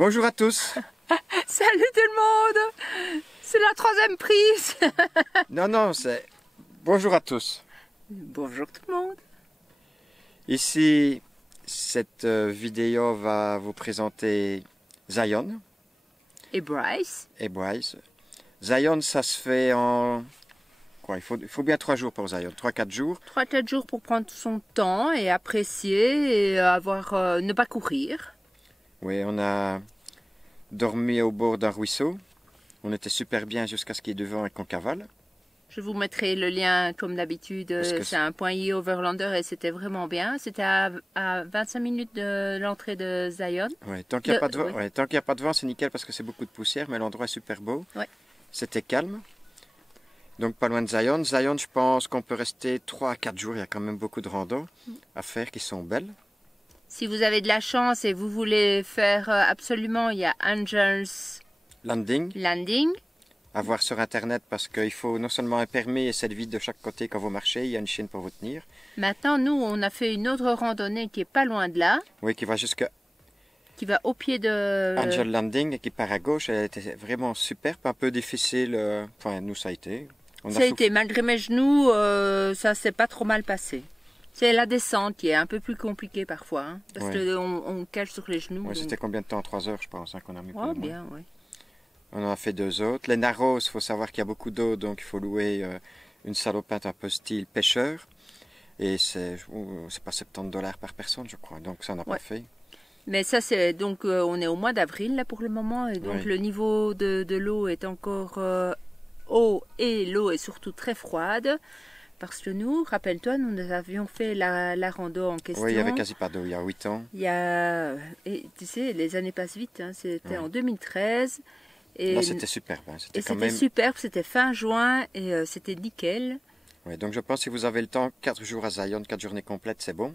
Bonjour à tous. Salut tout le monde. C'est la troisième prise. Non, c'est bonjour à tous. Bonjour tout le monde. Ici, cette vidéo va vous présenter Zion. Et Bryce. Zion, ça se fait en... Quoi, il faut bien 3 jours pour Zion, 3-4 jours. 3-4 jours pour prendre son temps et apprécier et avoir, ne pas courir. Oui, on a dormi au bord d'un ruisseau. On était super bien jusqu'à ce qu'il y ait du vent et qu'on cavale. Je vous mettrai le lien comme d'habitude. C'est un point I Overlander et c'était vraiment bien. C'était à 25 minutes de l'entrée de Zion. Ouais, tant qu'il n'y a, pas de vent, c'est nickel parce que c'est beaucoup de poussière, mais l'endroit est super beau. Ouais. C'était calme. Donc pas loin de Zion. Zion, je pense qu'on peut rester 3 à 4 jours. Il y a quand même beaucoup de randos à faire qui sont belles. Si vous avez de la chance et vous voulez faire absolument, il y a Angels Landing. À voir sur internet parce qu'il faut non seulement un permis et cette vide de chaque côté quand vous marchez, il y a une chaîne pour vous tenir. Maintenant, nous, on a fait une autre randonnée qui est pas loin de là. Oui, qui va jusqu'à... Qui va au pied de... Angel Landing et qui part à gauche. Elle était vraiment superbe, un peu difficile. Enfin, nous, ça a été. Malgré mes genoux, ça s'est pas trop mal passé. C'est la descente qui est un peu plus compliquée parfois, hein, parce qu'on cache sur les genoux. Oui, c'était combien de temps? 3 heures, je pense, hein, qu'on a mis. Oh, bien, oui. On en a fait 2 autres. Les Narrows, il faut savoir qu'il y a beaucoup d'eau, donc il faut louer une salopette un peu style pêcheur. Et c'est pas $70 par personne, je crois, donc ça n'a pas fait. Mais ça, c'est donc, on est au mois d'avril, là, pour le moment, et donc le niveau de l'eau est encore haut, et l'eau est surtout très froide. Parce que nous, rappelle-toi, nous avions fait la rando en question. Oui, il n'y avait quasi pas d'eau, il y a 8 ans. Et tu sais, les années passent vite, hein, c'était en 2013. Et là, c'était superbe. Hein. C'était superbe, c'était fin juin et c'était nickel. Oui, donc je pense que si vous avez le temps, 4 jours à Zion, 4 journées complètes, c'est bon.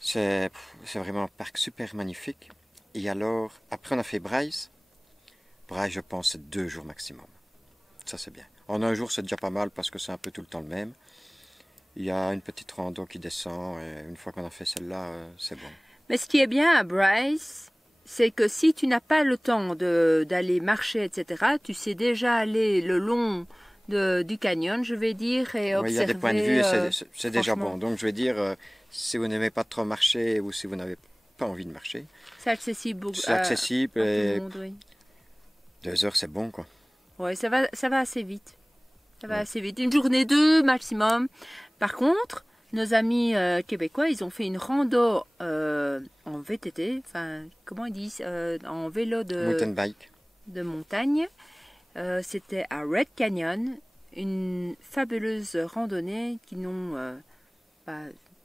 C'est vraiment un parc super magnifique. Et alors, après on a fait Bryce. Bryce, je pense, c'est 2 jours maximum. Ça, c'est bien. En un jour, c'est déjà pas mal parce que c'est un peu tout le temps le même. Il y a une petite rando qui descend et une fois qu'on a fait celle-là, c'est bon. Mais ce qui est bien à Bryce, c'est que si tu n'as pas le temps d'aller marcher, etc., tu sais déjà aller le long du canyon, je vais dire, et observer. Il y a des points de vue et c'est déjà bon. Donc, je vais dire, si vous n'aimez pas trop marcher ou si vous n'avez pas envie de marcher, c'est accessible. C'est accessible et tout le monde, oui. 2 heures, c'est bon, quoi. Oui, ça va assez vite. Ça va assez vite. Une journée 2 maximum. Par contre, nos amis québécois, ils ont fait une rando en VTT, enfin, comment ils disent, en vélo mountain bike. De montagne. C'était à Red Canyon, une fabuleuse randonnée qui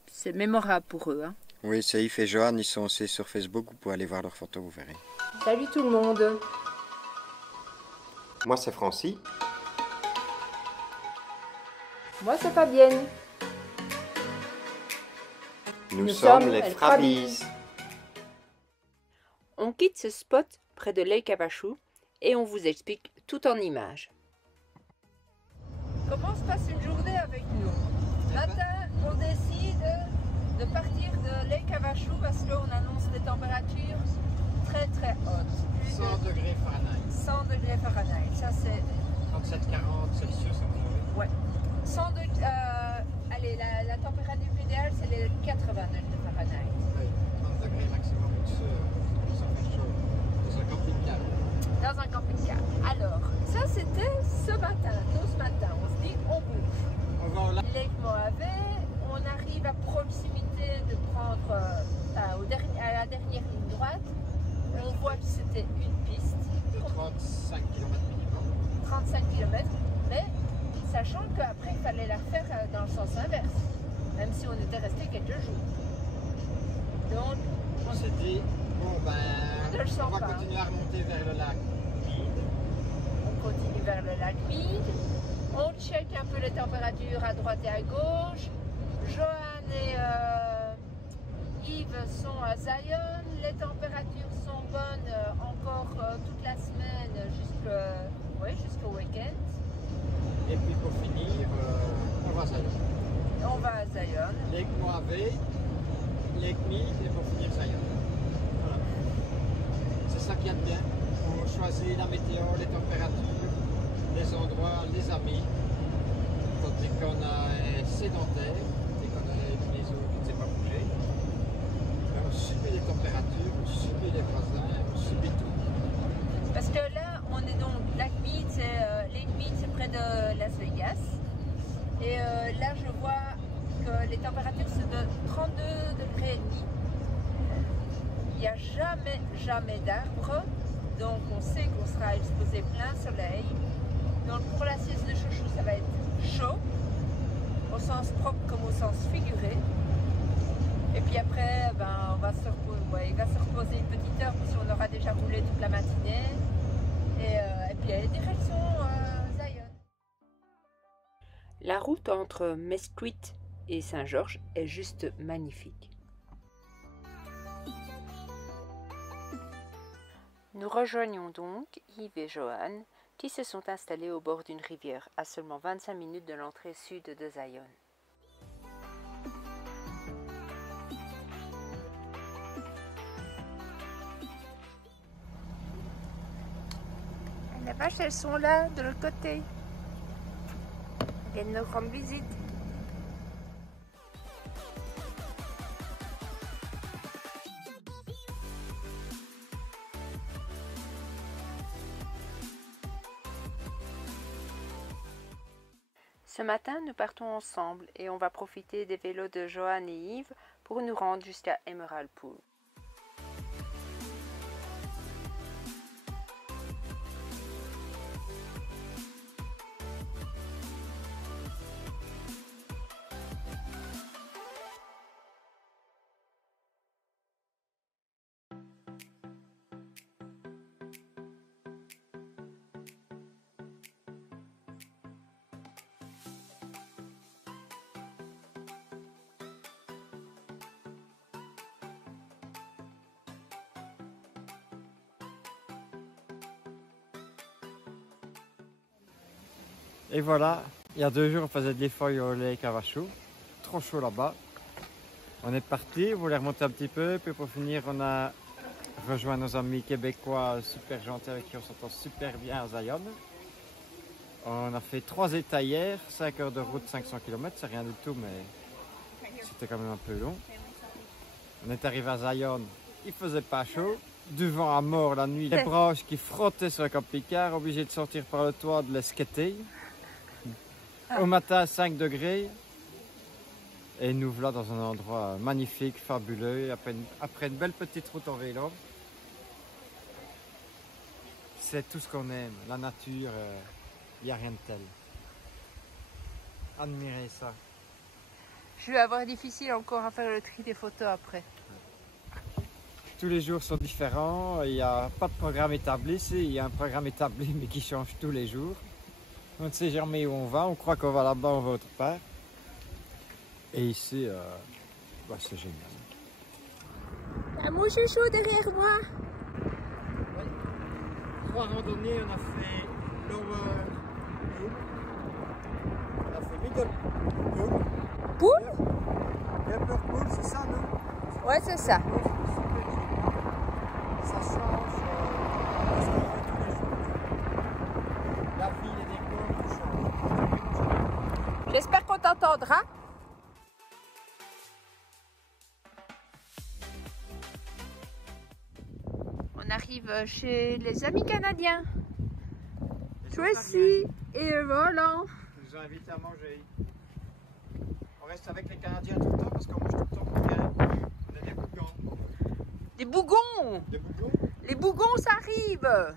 c'est mémorable pour eux. Hein. Oui, c'est Yves et Johan, ils sont aussi sur Facebook, vous pouvez aller voir leurs photos, vous verrez. Salut tout le monde. Moi, c'est Francis. Moi, c'est Fabienne. Nous sommes les Frabis. On quitte ce spot près de Lake Havasu et on vous explique tout en images. Comment se passe une journée avec nous? Matin, on décide de partir de Lake Havasu parce qu'on annonce des températures très très hautes. 100 degrés Fahrenheit. 100 degrés Fahrenheit, ça c'est... 37-40 Celsius en moyenne. Ouais. 100 degrés, allez, la température idéale c'est les 80 degrés Fahrenheit. Oui, 30 degrés maximum, ça fait chaud. Dans un camping-car. Dans un camping-car. Alors, ça c'était ce matin. Nous ce matin, on se dit on bouge. On va au lac. Lake Mojave, on arrive à proximité de prendre à la dernière ligne droite. On voit que c'était une piste. De 35 km minimum. 35 km, mais sachant qu'après il fallait la refaire dans le sens inverse, même si on était resté quelques jours. Donc, on s'est dit, bon ben, on va continuer à remonter vers le lac. On continue vers le lac Mead. On check un peu les températures à droite et à gauche. Johan et Yves sont à Zion. Les températures sont bonnes encore toute la semaine jusqu'au week-end. Et puis pour finir, on va à Zion. On va à Zion. Lake Mojave, Lake Mead et pour finir Zion. Voilà. bien, on choisit la météo, les températures, les endroits, les amis. Tandis qu'on est sédentaire, et qu'on a une maison qui ne sait pas bouger, on subit les températures, on subit les voisins, on subit tout. Parce que là, on est donc Lake Mead, c'est près de Las Vegas. Et là, je vois que les températures c'est de 32 degrés et demi. Il n'y a jamais d'arbres, donc on sait qu'on sera exposé plein soleil. Donc pour la sieste de chouchou, ça va être chaud, au sens propre comme au sens figuré. Et puis après, ben, on va se reposer, il va se reposer une petite heure parce qu'on aura déjà roulé toute la matinée. Et puis aller direction Zion. La route entre Mesquite et Saint-Georges est juste magnifique. Nous rejoignons donc Yves et Johan qui se sont installés au bord d'une rivière à seulement 25 minutes de l'entrée sud de Zion. Les vaches, elles sont là, de l'autre côté. Elles viennent nous rendre visite. Ce matin, nous partons ensemble et on va profiter des vélos de Johan et Yves pour nous rendre jusqu'à Emerald Pool. Et voilà, il y a 2 jours on faisait de l'effeuille au Lake Havasu, trop chaud là-bas. On est parti, on voulait remonter un petit peu, puis pour finir on a rejoint nos amis québécois super gentils avec qui on s'entend super bien à Zion. On a fait 3 états hier, 5 heures de route, 500 km, c'est rien du tout mais c'était quand même un peu long. On est arrivé à Zion, il faisait pas chaud, du vent à mort la nuit, les branches qui frottaient sur le camping-car, obligé de sortir par le toit de l'esqueter. Au matin 5 degrés et nous voilà dans un endroit magnifique, fabuleux, après une belle petite route en vélo. C'est tout ce qu'on aime, la nature, il n'y a rien de tel. Admirez ça. Je vais avoir difficile encore à faire le tri des photos après. Tous les jours sont différents, il n'y a pas de programme établi ici, il y a un programme établi mais qui change tous les jours. On ne sait jamais où on va, on croit qu'on va là-bas, on va autre part. Et ici, bah, c'est génial. Un mon chouchou derrière moi. Oui. 3 randonnées, on a fait Lower Pool, on a fait Middle Pool. Pool? Upper Pool, c'est ça, non? Ouais, c'est ça. Ça change parce qu'on fait tous les jours. La vie, les décors, tout change. J'espère qu'on t'entendra. On arrive chez les amis canadiens. Tracy et Roland. Ils nous ont invités à manger. On reste avec les Canadiens tout le temps parce qu'on mange tout le temps qu'on vient. On a des bougons. Des bougons. Des bougons? Les bougons, ça arrive.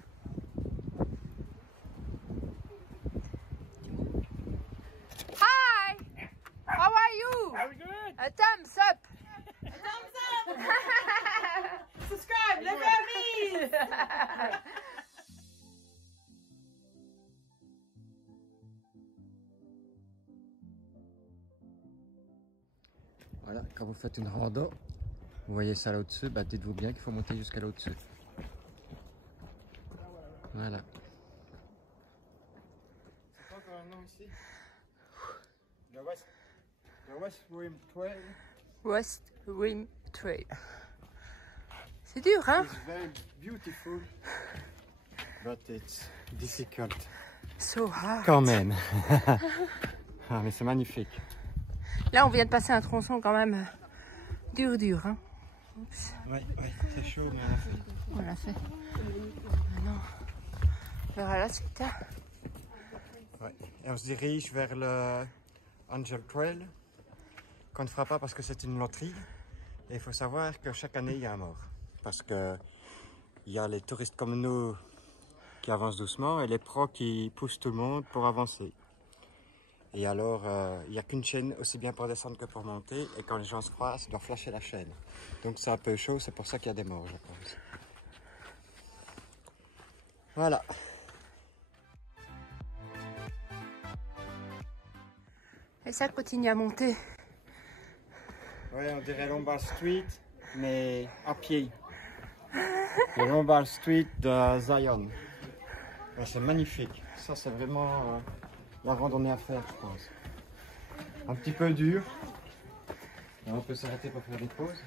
Hi. How are you? Very good. A thumbs up. A thumbs up. Subscribe. Les amis. Voilà, quand vous faites une rando, vous voyez ça là au-dessus, bah dites-vous bien qu'il faut monter jusqu'à là au-dessus. Voilà. C'est quoi encore un nom ici? Le West Rim Trail. West Rim Trail. C'est dur, hein? It's very beautiful, but it's difficult. So hard. Quand même. Ah, mais c'est magnifique. Là, on vient de passer un tronçon quand même dur, hein? Oups. Oui, c'est chaud, mais On l'a fait. Maintenant, on verra la suite, hein? ouais. Et on se dirige vers le Angel Trail, qu'on ne fera pas parce que c'est une loterie. Et il faut savoir que chaque année, il y a un mort. Parce que il y a les touristes comme nous qui avancent doucement et les pros qui poussent tout le monde pour avancer. Et alors, il n'y a qu'une chaîne aussi bien pour descendre que pour monter. Et quand les gens se croisent, ils doivent flasher la chaîne. Donc c'est un peu chaud, c'est pour ça qu'il y a des morts, je pense. Voilà. Et ça continue à monter. Ouais, on dirait Lombard Street, mais à pied. Le Lombard Street de Zion. Ouais, c'est magnifique. Ça, c'est vraiment la randonnée à faire, je pense. Un petit peu dur. Et on peut s'arrêter pour faire des pauses.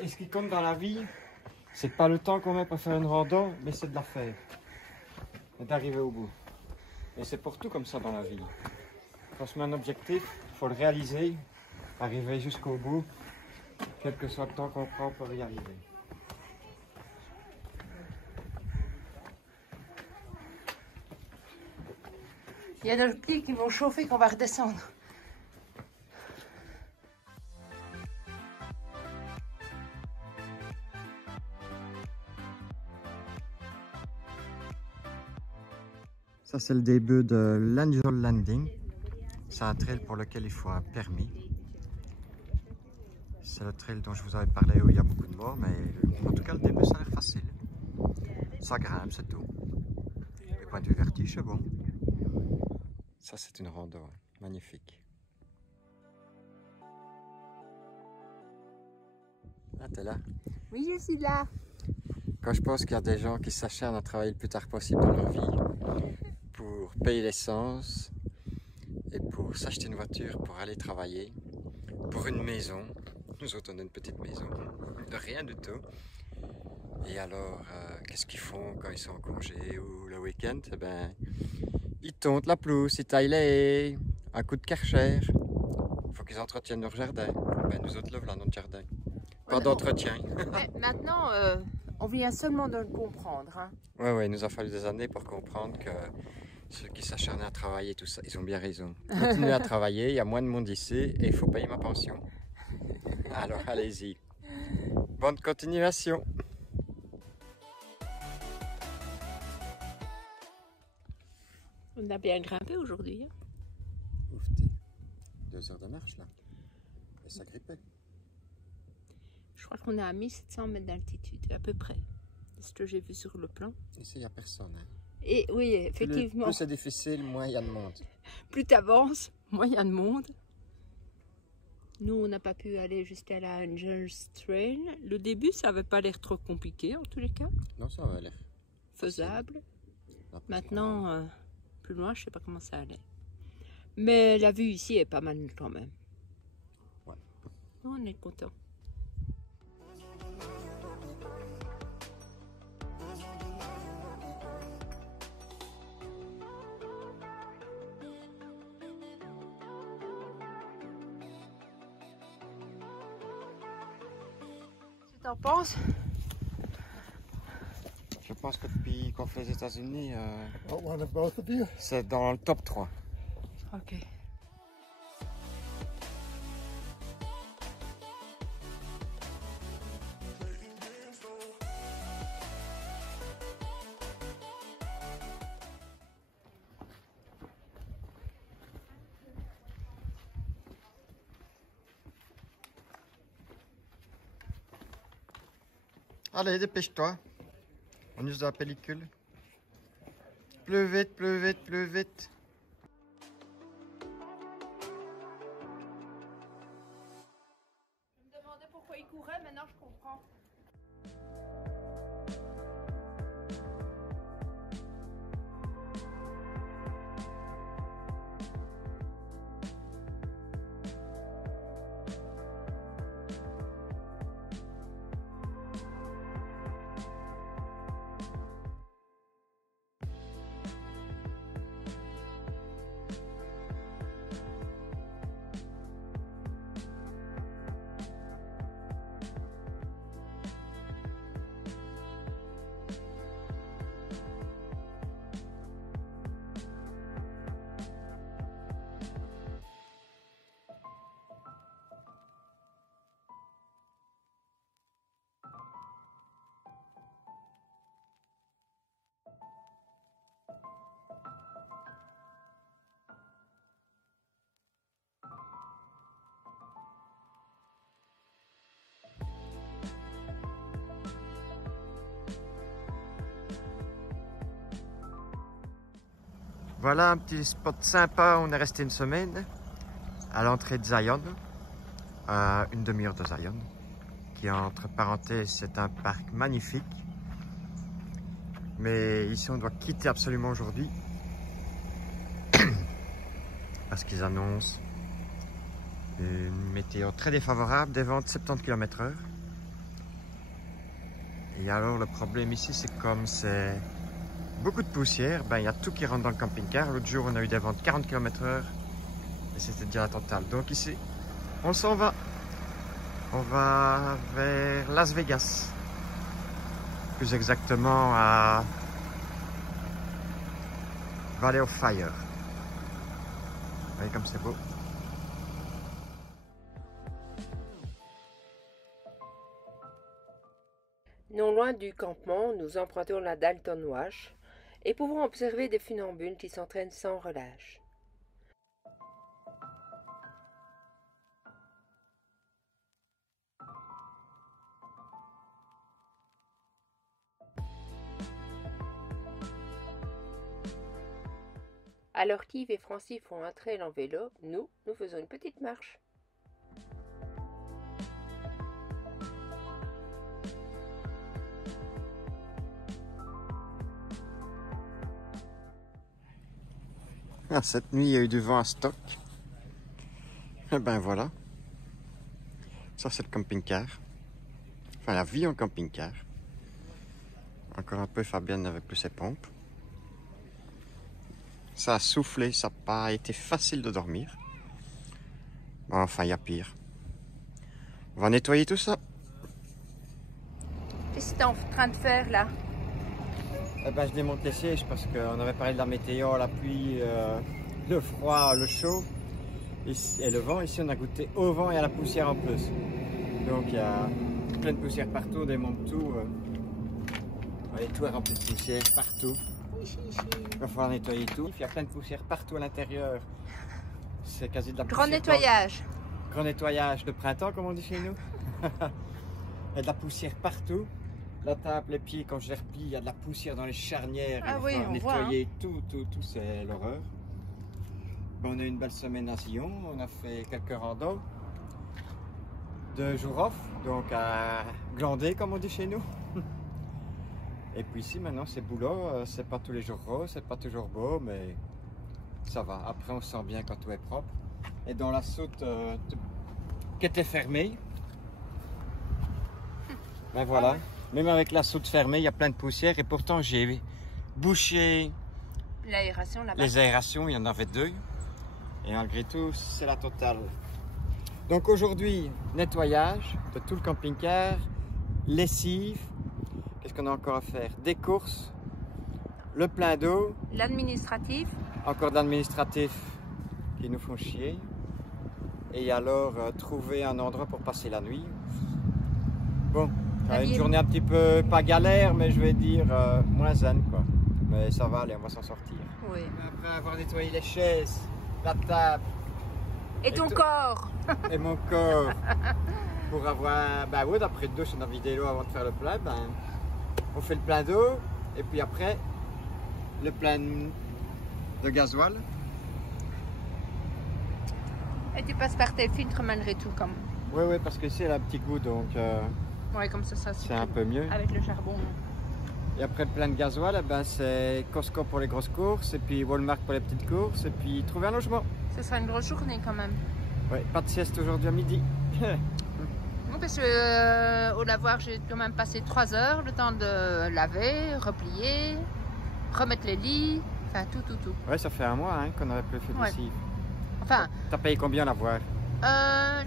Et ce qui compte dans la vie, c'est pas le temps qu'on met pour faire une rando, mais c'est de la faire. Et d'arriver au bout. Et c'est pour tout comme ça dans la vie. Quand on se met un objectif, il faut le réaliser, arriver jusqu'au bout, quel que soit le temps qu'on prend pour y arriver. Il y a nos pieds qui vont chauffer qu'on va redescendre. Ça, c'est le début de l'Angel Landing. C'est un trail pour lequel il faut un permis. C'est le trail dont je vous avais parlé où il y a beaucoup de morts, mais en tout cas, le début, ça a l'air facile. Ça grimpe, c'est tout. Du point de vue vertige, c'est bon. Ça, c'est une rando, hein. Magnifique. Ah, t'es là? Oui, je suis là. Quand je pense qu'il y a des gens qui s'acharnent à travailler le plus tard possible dans leur vie pour payer l'essence et pour s'acheter une voiture pour aller travailler, pour une maison. Nous autres, on a une petite maison, de rien du tout. Et alors, qu'est-ce qu'ils font quand ils sont en congé ou le week-end? Eh ben, ils tontent la pelouse, ils taillent les haies, un coup de karcher. Il faut qu'ils entretiennent leur jardin. Ben, nous autres, là, voilà notre jardin. Pas d'entretien. Mais maintenant, on vient seulement de le comprendre, hein. Ouais, il nous a fallu des années pour comprendre que ceux qui s'acharnaient à travailler, tout ça, ils ont bien raison. Continuez à travailler, il y a moins de monde ici et il faut payer ma pension. Alors allez-y. Bonne continuation. On a bien grimpé aujourd'hui, hein. Oufti, 2 heures de marche là. Et ça grippait. Je crois qu'on est à 1700 mètres d'altitude, à peu près. C'est ce que j'ai vu sur le plan. Ici, il n'y a personne. Hein. Et oui, effectivement. Plus c'est difficile, moins il y a de monde. Plus tu avances, moins il y a de monde. Nous, on n'a pas pu aller jusqu'à la Angel's Trail. Le début, ça n'avait pas l'air trop compliqué, en tous les cas. Non, ça va l'air Faisable. Non, Maintenant, plus loin, je sais pas comment ça allait. Mais la vue ici est pas mal quand même. Ouais. On est content. Qu'est-ce que t'en penses? Je pense que depuis qu'on fait les États-Unis, Not one of both of you. c'est dans le top 3. Ok. Allez, dépêche-toi. On use de la pellicule. Plus vite, plus vite, plus vite. Je me demandais pourquoi il courait, maintenant je comprends. Voilà un petit spot sympa. On est resté une semaine à l'entrée de Zion, à une demi-heure de Zion, qui entre parenthèses c'est un parc magnifique. Mais ici on doit quitter absolument aujourd'hui parce qu'ils annoncent une météo très défavorable, des vents de 70 km/h. Et alors le problème ici, c'est comme c'est beaucoup de poussière, ben, il y a tout qui rentre dans le camping-car. L'autre jour, on a eu des vents de 40 km/h et c'était déjà la totale. Donc ici, on s'en va. On va vers Las Vegas. Plus exactement à Valley of Fire. Vous voyez comme c'est beau. Non loin du campement, nous empruntons la Dalton Wash et pouvons observer des funambules qui s'entraînent sans relâche. Alors qu'Yves et Francis font un trail en vélo, nous faisons une petite marche. Ah, cette nuit, il y a eu du vent à stock. Et ben voilà. Ça, c'est le camping-car. Enfin, la vie en camping-car. Encore un peu, Fabienne n'avait plus ses pompes. Ça a soufflé, ça n'a pas été facile de dormir. Bon, enfin, il y a pire. On va nettoyer tout ça. Qu'est-ce que tu es en train de faire là? Eh ben, je démonte les sièges parce qu'on avait parlé de la météo, la pluie, le froid, le chaud et le vent. Ici, on a goûté au vent et à la poussière en plus. Donc, il y a plein de poussière partout, on démonte tout. Les toits remplis de poussière partout. Il va falloir nettoyer tout. Il y a plein de poussière partout à l'intérieur. C'est quasi de la poussière. Grand nettoyage. Grand nettoyage de printemps, comme on dit chez nous. Il y a de la poussière partout. La table, les pieds, quand je les replie, il y a de la poussière dans les charnières. Ah oui, on nettoyer voit, hein. tout, c'est l'horreur. Bon, on a eu une belle semaine à Sion. On a fait quelques randos. 2 jours off, donc à glander, comme on dit chez nous. Et puis ici, maintenant, c'est boulot. C'est pas tous les jours rose, c'est pas toujours beau, mais ça va. Après, on se sent bien quand tout est propre. Et dans la soute qui était fermée, ben voilà. Même avec la soute fermée, il y a plein de poussière. Et pourtant, j'ai bouché L'aération là-bas. les aérations. Il y en avait 2. Et malgré tout, c'est la totale. Donc aujourd'hui, nettoyage de tout le camping-car, lessive. Qu'est-ce qu'on a encore à faire? Des courses, le plein d'eau. L'administratif. Encore de l'administratif qui nous font chier. Et alors, trouver un endroit pour passer la nuit. Bon, une journée un petit peu, pas galère, mais je vais dire moins zen, quoi. Mais ça va aller, on va s'en sortir. Oui. Après avoir nettoyé les chaises, la table. Et ton corps. Et mon corps. Pour avoir, bah oui, d'après douche, on a vidé l'eau avant de faire le plein. Ben, on fait le plein d'eau, et puis après, le plein de gasoil. Et tu passes par tes filtres malgré tout, comme. Oui, oui, parce que c'est un petit goût, donc Ouais, comme ça c'est un peu mieux. Avec le charbon. Et après le plein de gasoil, ben, c'est Costco pour les grosses courses, et puis Walmart pour les petites courses, et puis trouver un logement. Ce sera une grosse journée quand même. Oui, pas de sieste aujourd'hui à midi. Non, parce que au lavoir, j'ai quand même passé 3 heures, le temps de laver, replier, remettre les lits, enfin tout. Ouais, ça fait un mois hein, qu'on n'avait plus fait de Ouais. lessive. Enfin, T'as payé combien à lavoir?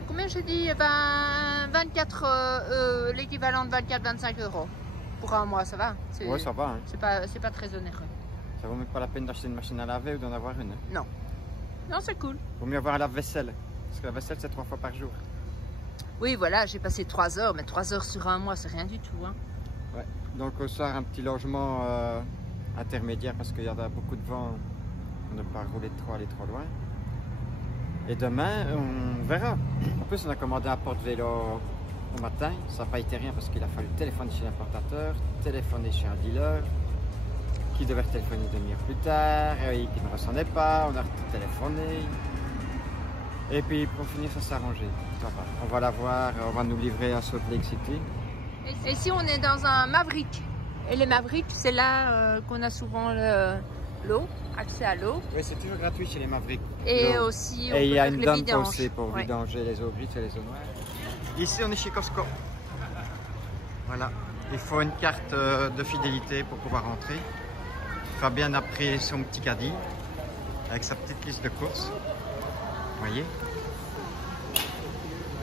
combien j'ai dit? Ben, 24, l'équivalent de 24-25 euros. Pour un mois, ça va? Ouais, ça va. Hein. C'est pas très onéreux. Ça vaut même pas la peine d'acheter une machine à laver ou d'en avoir une. Hein. Non, c'est cool. Vaut mieux avoir un lave-vaisselle. Parce que la vaisselle, c'est 3 fois par jour. Oui, voilà, j'ai passé 3 heures, mais 3 heures sur un mois, c'est rien du tout. Hein. Ouais. Donc au soir, un petit logement intermédiaire parce qu'il y a beaucoup de vent. On ne pas rouler aller trop loin. Et demain, on verra. En plus, on a commandé un porte-vélo au matin. Ça n'a pas été rien parce qu'il a fallu téléphoner chez l'importateur, téléphoner chez un dealer, qui devait téléphoner une demi-heure plus tard, qui ne ressonnait pas, on a téléphoné. Et puis pour finir, ça s'est arrangé. Ça va. On va la voir, on va nous livrer à Salt Lake City. Et ici, on est dans un Maverick. Et les Mavericks, c'est là qu'on a souvent l'eau, accès à l'eau. Oui, c'est toujours gratuit chez les Mavericks. Et aussi, on et il y a une les dump vidanges. aussi pour vidanger les eaux grises et les eaux noires. Ici, on est chez Costco. Voilà. Il faut une carte de fidélité pour pouvoir rentrer. Fabien a pris son petit caddie avec sa petite liste de courses. Vous voyez?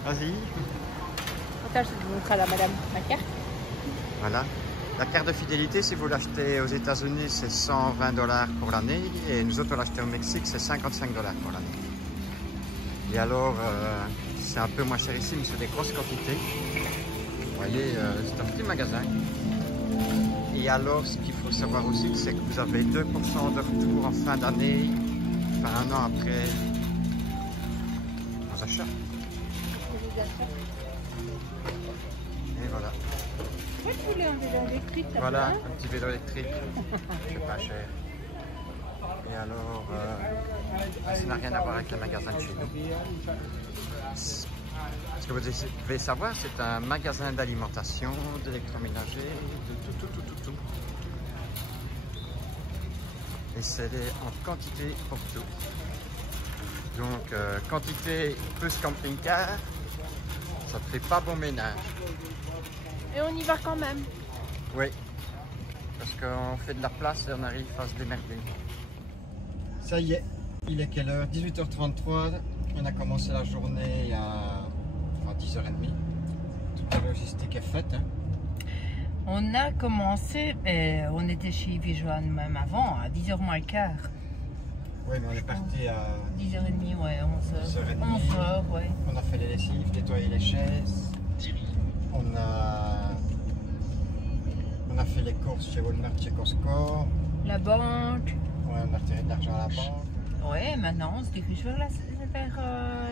Vas-y. Attends, je te montre à la madame ma carte. Voilà. La carte de fidélité, si vous l'achetez aux États-Unis, c'est 120 $ pour l'année. Et nous autres, on l'achetez au Mexique, c'est 55 $ pour l'année. Et alors, c'est un peu moins cher ici, mais c'est des grosses quantités. Vous voyez, c'est un petit magasin. Et alors, ce qu'il faut savoir aussi, c'est que vous avez 2% de retour en fin d'année, enfin un an après vos achats. Et voilà. Moi, je voulais un vélo électrique. Voilà, un petit vélo électrique, c'est pas cher. Et alors, ça n'a rien à voir avec le magasin de chez nous. Ce que vous devez savoir, c'est un magasin d'alimentation, d'électroménager, de tout. Et c'est en quantité pour tout. Donc, quantité plus camping-car, ça ne fait pas bon ménage. Et on y va quand même. Oui, parce qu'on fait de la place et on arrive à se démerder. Ça y est, il est quelle heure? 18h33, on a commencé la journée à 10h30. Toute la logistique est faite. Hein. On a commencé, on était chez Yves et Joanne même avant, à 10h moins le quart. Oui, mais on est parti à 10h30, ouais, 11h. 10h30. 11h, ouais. On a fait les lessives, nettoyé les chaises. On a fait les courses chez Walmart, chez Costco. La banque. Ouais, on a retiré de l'argent à la banque. Ouais, maintenant on se dirige vers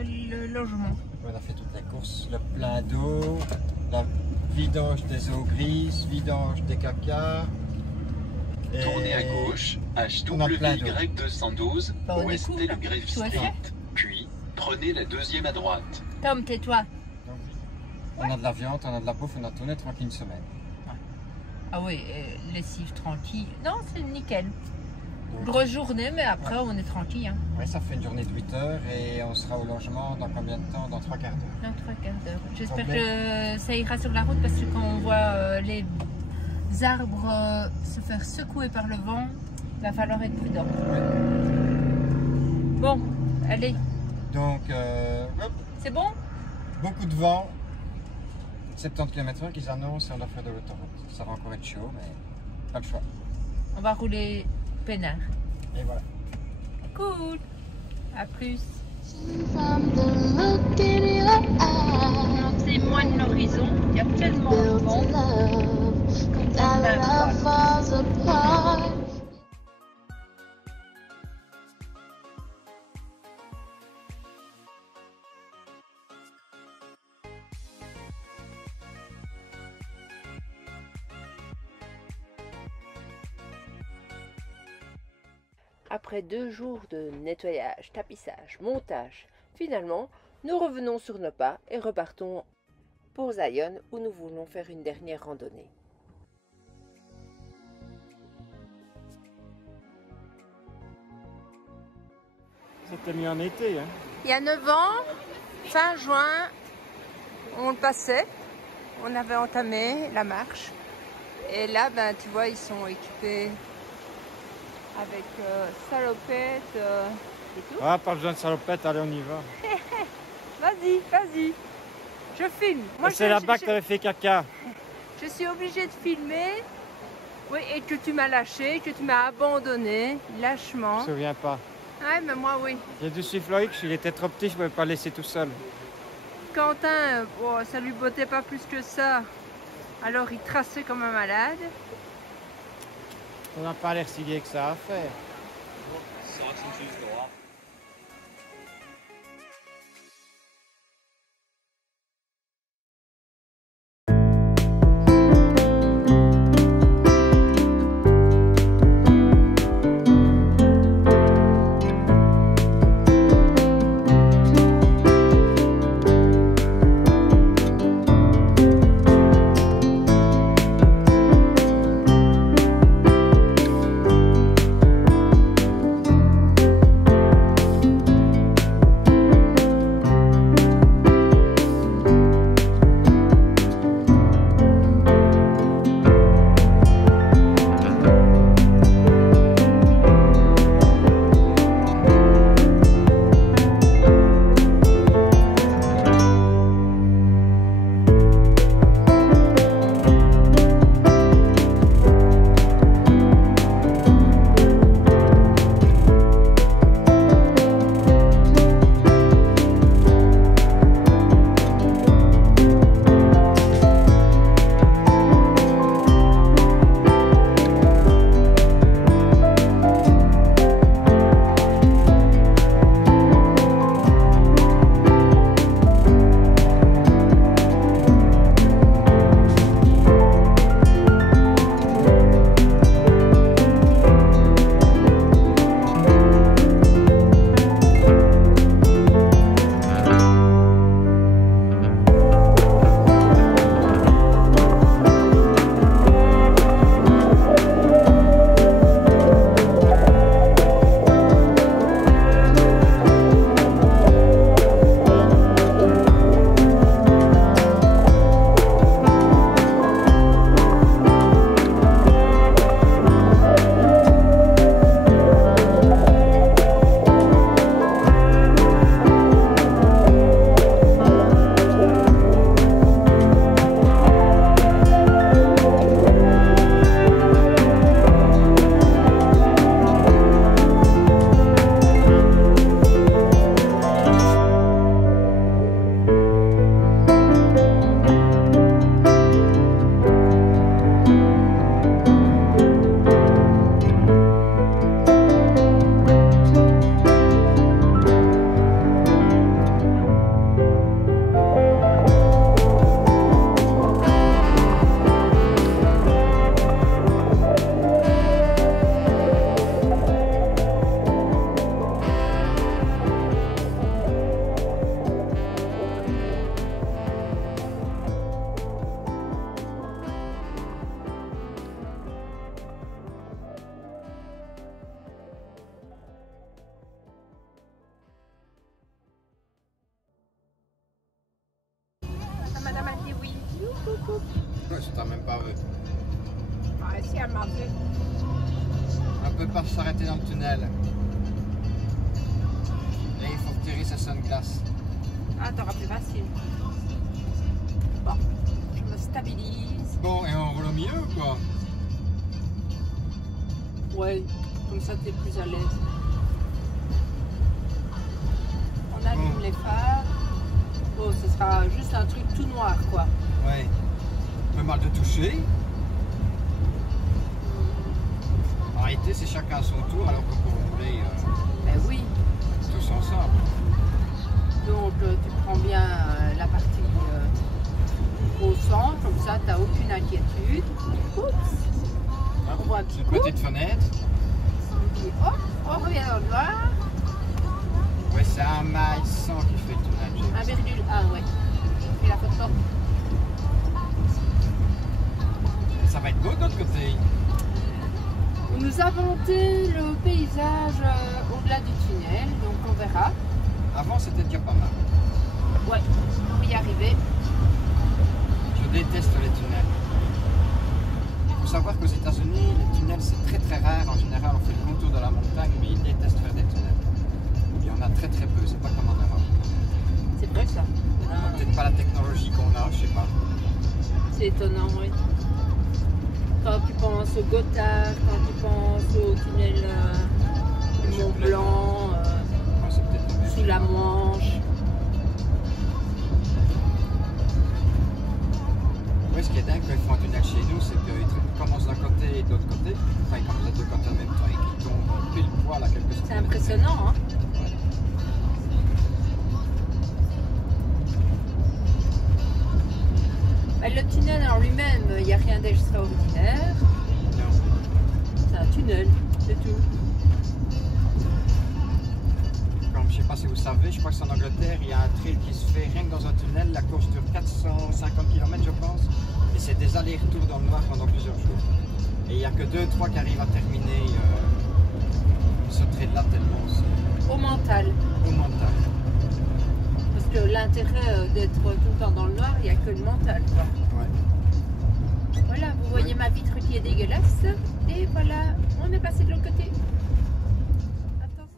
le logement. On a fait toutes les courses, le plein d'eau, la vidange des eaux grises, vidange des cacas. Tournez à gauche, HWY 212, Bah, on est ouestez cool, le là. Grave Tu vois Street, fait puis prenez la deuxième à droite. Tom, tais-toi. Donc, on a de la viande, on a de la bouffe, on a tourné tranquille une semaine. Ah oui, lessive tranquille. Non, c'est nickel. Donc, Grosse journée, mais après on est tranquille. Hein. ouais, ça fait une journée de 8 heures et on sera au logement dans combien de temps? Dans 3 quarts d'heure. Dans 3 quarts d'heure. J'espère Problème. que ça ira sur la route parce que quand on voit les arbres se faire secouer par le vent, il va falloir être prudent. Bon, allez, Donc, hop, c'est bon? beaucoup de vent. 70 km/h qu'ils annoncent et on doit faire de l'autoroute. Ça va encore être chaud, mais pas le choix. On va rouler peinard. Et voilà. Cool. À plus. From the look in your eyes, On s'éloigne de l'horizon. Il y a tellement de built vent. a love that love falls apart. Après 2 jours de nettoyage, tapissage, montage, finalement, nous revenons sur nos pas et repartons pour Zion où nous voulons faire une dernière randonnée. C'était mis en été, hein. Il y a 9 ans, fin juin, on le passait, on avait entamé la marche et là, ben, tu vois, ils sont équipés avec salopette et tout. Ah, pas besoin de salopette, allez, on y va. Vas-y, vas-y, je filme. Moi, C'est là-bas que tu avais fait caca. je suis obligée de filmer. Oui, et que tu m'as lâché, que tu m'as abandonné, lâchement. Je me souviens pas. Ouais, mais moi, oui. J'ai dû suivre Loïc, il était trop petit, je ne pouvais pas le laisser tout seul. Quentin, oh, ça lui bottait pas plus que ça. Alors, il traçait comme un malade. On n'a pas l'air si gai que ça à faire. coupe. Ouais, ça t'a même pas vu. Ah, si, elle m'a vu. On ne peut pas s'arrêter dans le tunnel. Et il faut retirer ses sunglasses. Ah, t'auras plus facile. Bon, je me stabilise. Bon, et on roule au milieu ou quoi? Ouais, comme ça t'es plus à l'aise. On allume les phares. Oh, ce sera juste un truc tout noir, quoi. Ouais. Un peu mal de toucher. En réalité, c'est chacun à son tour, alors que pour rouler Ben oui. tous ensemble. Donc tu prends bien la partie au centre, comme ça t'as aucune inquiétude. Oups. On voit un petit Une coup. petite fenêtre. Puis hop, on revient dans le noir. Ouais, c'est 1 mile 100 qui fait le tunnel. 1,1, ouais. J'ai pris la photo. Et ça va être beau de l'autre côté. On nous a monté le paysage au-delà du tunnel, donc on verra. Avant, c'était déjà pas mal. Ouais, pour y arriver. Je déteste les tunnels. Il faut savoir qu'aux États-Unis, les tunnels, c'est très très rare. En général, on fait le contour de la montagne, mais ils détestent faire des tunnels. Il y en a très très peu, c'est pas comme en Europe. C'est vrai ça. Peut-être pas la technologie qu'on a, je sais pas. C'est étonnant, oui. Quand tu penses au Gothard, quand tu penses au tunnel du Mont Blanc, Ouais, c'est peut-être la même sous la chose. Manche. Oui, ce qui est dingue quand ils font un tunnel chez nous, c'est qu'ils commencent d'un côté et de l'autre côté. Enfin, ils commencent de deux côtés en même temps et qu'ils tombent pile poil à quelques C'est centimètres. impressionnant, hein. Mais le tunnel en lui-même, il n'y a rien d'extraordinaire. Non. C'est un tunnel, c'est tout. Comme, je sais pas si vous savez, je crois que c'est en Angleterre, il y a un trail qui se fait rien que dans un tunnel. La course dure 450 km, je pense. Et c'est des allers-retours dans le noir pendant plusieurs jours. Et il n'y a que 2-3 qui arrivent à terminer ce trail-là tellement c'est Au mental. au mental. Parce que l'intérêt d'être tout le temps dans le noir, il n'y a que le mental, quoi. Ouais. Voilà, vous voyez ma vitre qui est dégueulasse. Et voilà, on est passé de l'autre côté. Attends.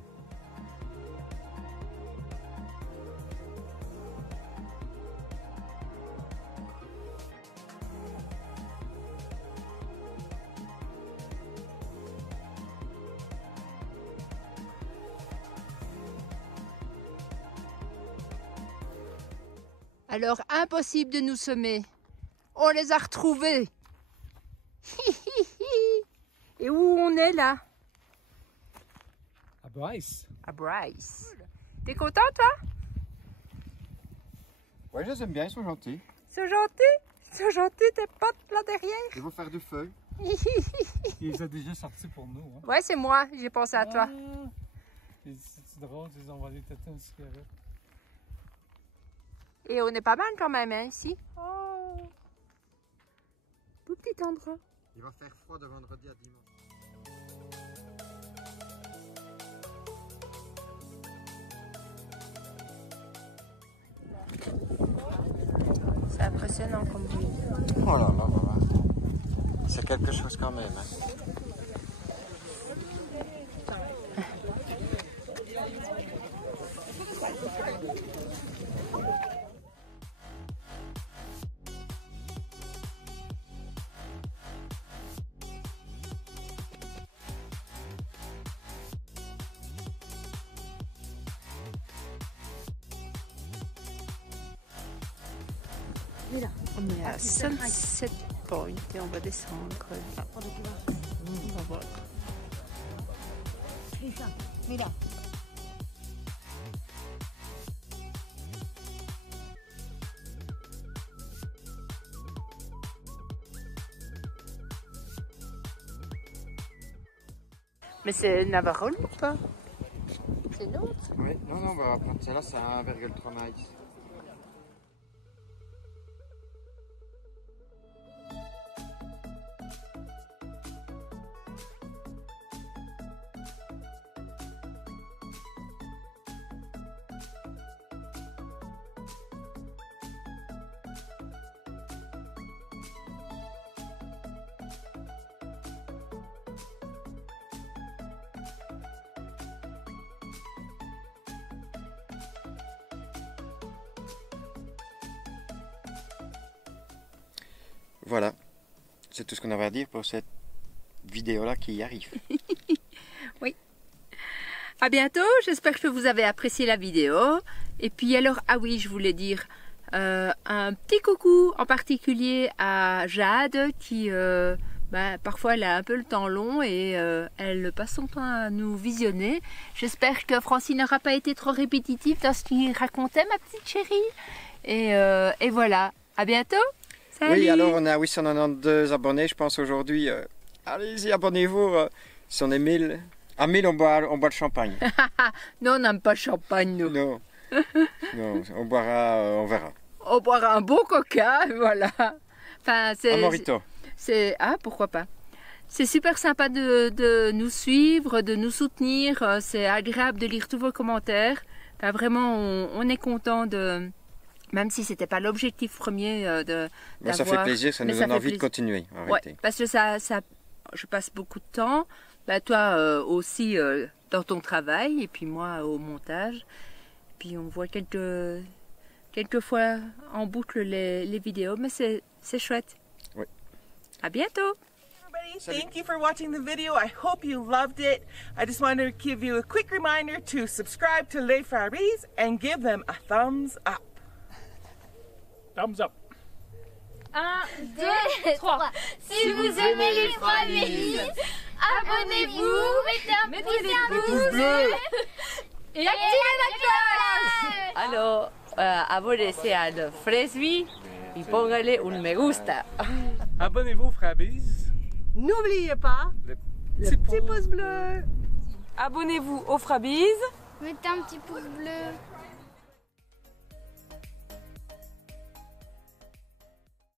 Alors, impossible de nous semer. On les a retrouvés. Et où on est là? À Bryce. À Bryce. T'es content, toi? Ouais, je les aime bien, ils sont gentils. C'est gentil. C'est gentil, tes potes là derrière. Ils vont faire du feu. Il les a déjà sortis pour nous. Hein. Ouais, c'est moi. J'ai pensé à toi. Ah, c'est drôle, ils ont volé peut-être une cigarette. Et on est pas mal quand même, hein, ici. Oh. Beau petit endroit. Il va faire froid de vendredi à dimanche. C'est impressionnant comme vue. Oh là là, voilà. C'est quelque chose quand même. Hein. On est à Sunset Point et on va descendre. On va voir. Mais c'est Navarone ou pas? C'est l'autre? Oui, non, on va prendre celle-là, c'est 1,3 miles. Voilà, c'est tout ce qu'on avait à dire pour cette vidéo-là qui arrive. Oui. À bientôt, j'espère que vous avez apprécié la vidéo. Et puis alors, ah oui, je voulais dire un petit coucou en particulier à Jade qui parfois elle a un peu le temps long et elle passe son temps à nous visionner. J'espère que Francine n'aura pas été trop répétitive dans ce qu'il racontait, ma petite chérie. Et voilà, à bientôt. Salut. Oui, alors on a 892 abonnés, je pense, aujourd'hui. Allez-y, abonnez-vous. Si on est 1000, à 1000 on boit le champagne. Non, on n'aime pas le champagne, nous. Non, non, on boira, on verra. On boira un bon coca, voilà. Enfin, Un mojito. Ah, pourquoi pas. C'est super sympa de nous suivre, de nous soutenir. C'est agréable de lire tous vos commentaires. Enfin, vraiment, on est content de... Même si c'était pas l'objectif premier Mais ça fait plaisir, ça nous donne envie de continuer. Ouais, parce que ça, je passe beaucoup de temps. Toi aussi dans ton travail et puis moi au montage. Puis on voit quelques fois en boucle les vidéos, mais c'est chouette. Oui. À bientôt. Everybody, thank you for watching the video. I hope you loved it. I just wanted to give you a quick reminder to subscribe to Les Faris and give them a thumbs up. Thumbs up. 1, 2, 3. Si vous aimez les Faris, abonnez-vous, mettez un pouce bleu et activez la cloche. Alors, abonnez-vous à la Fresby et póngale un me gusta. Abonnez-vous, Frabis. N'oubliez pas Le petit pouce bleu. Abonnez-vous au Frabis. Mettez un petit pouce bleu.